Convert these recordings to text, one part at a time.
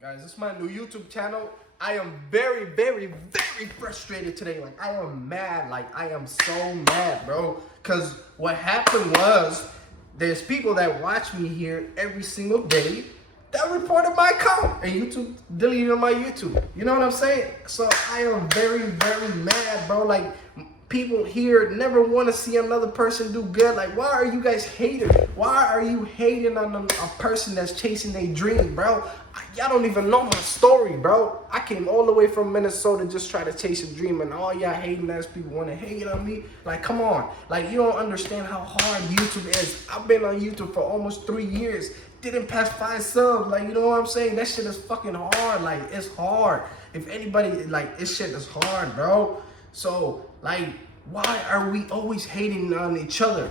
Guys, this is my new YouTube channel. I am very, very, very frustrated today. Like, I am mad. Like, I am so mad, bro. Because what happened was, there's people that watch me here every single day that reported my account. And YouTube deleted my YouTube. You know what I'm saying? So, I am very, very mad, bro. Like, people here never want to see another person do good. Like, why are you guys hating? Why are you hating on a person that's chasing their dream, bro? Y'all don't even know my story, bro. I came all the way from Minnesota just try to chase a dream, and all y'all hating ass people want to hate on me. Like, come on. Like, you don't understand how hard YouTube is. I've been on YouTube for almost 3 years. Didn't pass 5 subs. Like, you know what I'm saying? That shit is fucking hard. Like, it's hard. If anybody, like, this shit is hard, bro. So, like, why are we always hating on each other?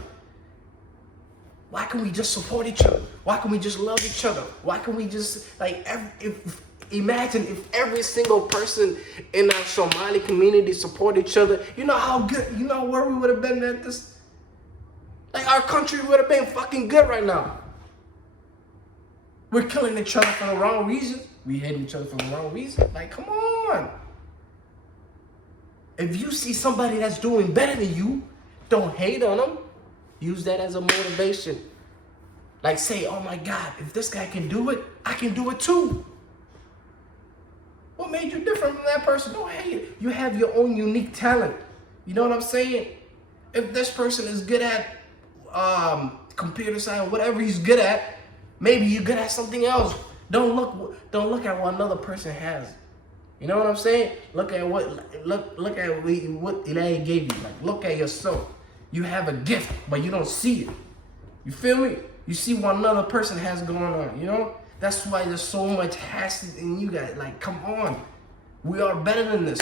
Why can we just support each other? Why can we just love each other? Why can we just, like, imagine if every single person in our Somali community support each other. You know how good, you know where we would have been at this? Like, our country would have been fucking good right now. We're killing each other for the wrong reason. We hate each other for the wrong reason. Like, come on. If you see somebody that's doing better than you, don't hate on them. Use that as a motivation. Like, say, oh my God, if this guy can do it, I can do it too. What made you different from that person? Don't hate it. You have your own unique talent. You know what I'm saying? If this person is good at computer science, whatever he's good at, maybe you're good at something else. Don't look at what another person has. You know what I'm saying? Look at what Elijah gave you. Like, look at yourself. You have a gift, but you don't see it. You feel me? You see what another person has going on, you know? That's why there's so much hasted in you guys. Like, come on. We are better than this.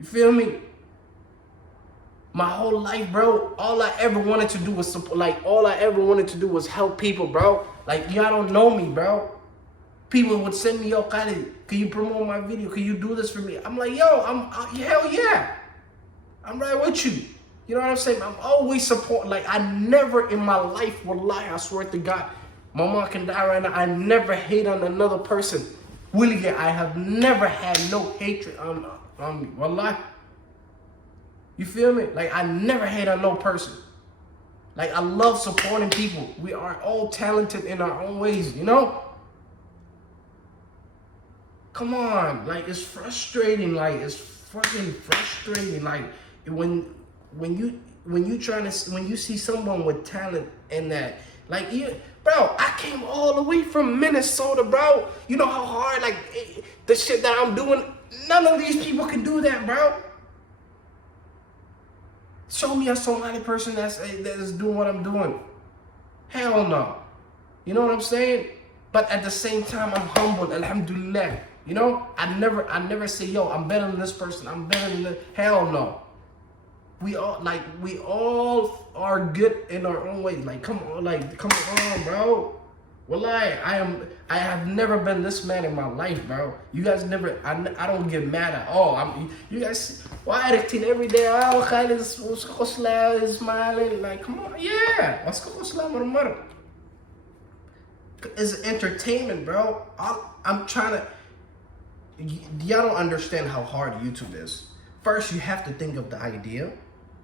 You feel me? My whole life, bro, all I ever wanted to do was support. Like, all I ever wanted to do was help people, bro. Like, y'all don't know me, bro. People would send me, yo, Khalid, can you promote my video? Can you do this for me? I'm like, yo, hell yeah. I'm right with you. You know what I'm saying? I'm always supporting. Like, I never in my life will lie. I swear to God. My mom can die right now. I never hate on another person. Willie, I have never had no hatred on me. Wallah. You feel me? Like, I never hate on no person. Like, I love supporting people. We are all talented in our own ways, you know? Come on. Like, it's frustrating. Like, it's fucking frustrating. Like, when you see someone with talent and that, like, bro, I came all the way from Minnesota, bro. You know how hard, like, the shit that I'm doing, none of these people can do that, bro. Show me a Somali person that is doing what I'm doing. Hell no. You know what I'm saying? But at the same time, I'm humble, alhamdulillah. You know, I never say, yo, I'm better than this person. I'm better than this. Hell no. We all are good in our own way. Like, come on, bro. Wallahi, I have never been this mad in my life, bro. You guys never, I don't get mad at all. You guys, why acting every day? Oh, Khalid is smiling. Like, come on, yeah. It's entertainment, bro. I'm trying to, y'all don't understand how hard YouTube is. First, you have to think of the idea,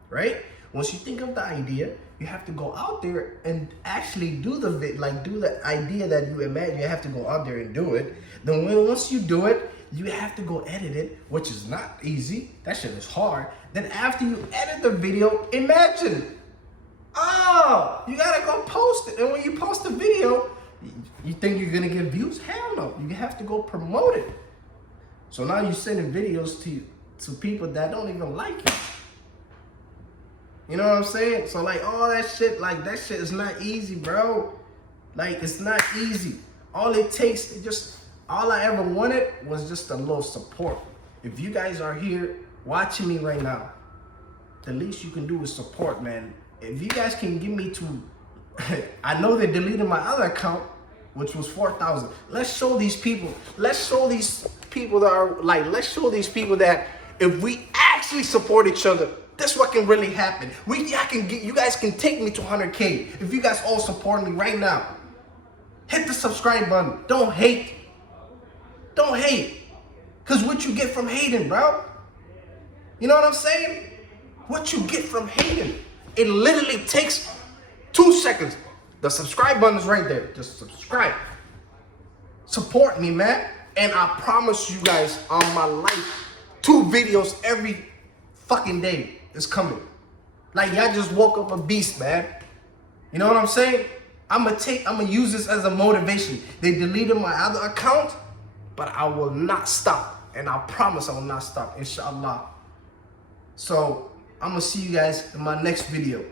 right? Once you think of the idea, you have to go out there and actually do the idea that you imagine. You have to go out there and do it. Then once you do it, you have to go edit it, which is not easy. That shit is hard. Then after you edit the video, imagine, oh, you gotta go post it. And when you post the video, you think you're gonna get views? Hell no. You have to go promote it. So now you're sending videos to people that don't even like you. You know what I'm saying? So, like, all that shit, like, that shit is not easy, bro. Like, it's not easy. All it takes, all I ever wanted was just a little support. If you guys are here watching me right now, the least you can do is support, man. If you guys can give me to, I know they deleted my other account, which was 4,000. Let's show these people that are, like, let's show these people that if we actually support each other, this is what can really happen. You guys can take me to 100K if you guys all support me right now. Hit the subscribe button. Don't hate. don't hate. Because what you get from hating, bro? You know what I'm saying? What you get from hating. It literally takes 2 seconds. The subscribe button is right there. Just subscribe. Support me, man. And I promise you guys on my life, 2 videos every fucking day is coming. Like, y'all just woke up a beast, man. You know what I'm saying? I'm gonna use this as a motivation. They deleted my other account, but I will not stop. And I promise I will not stop, inshallah. So, I'm gonna see you guys in my next video.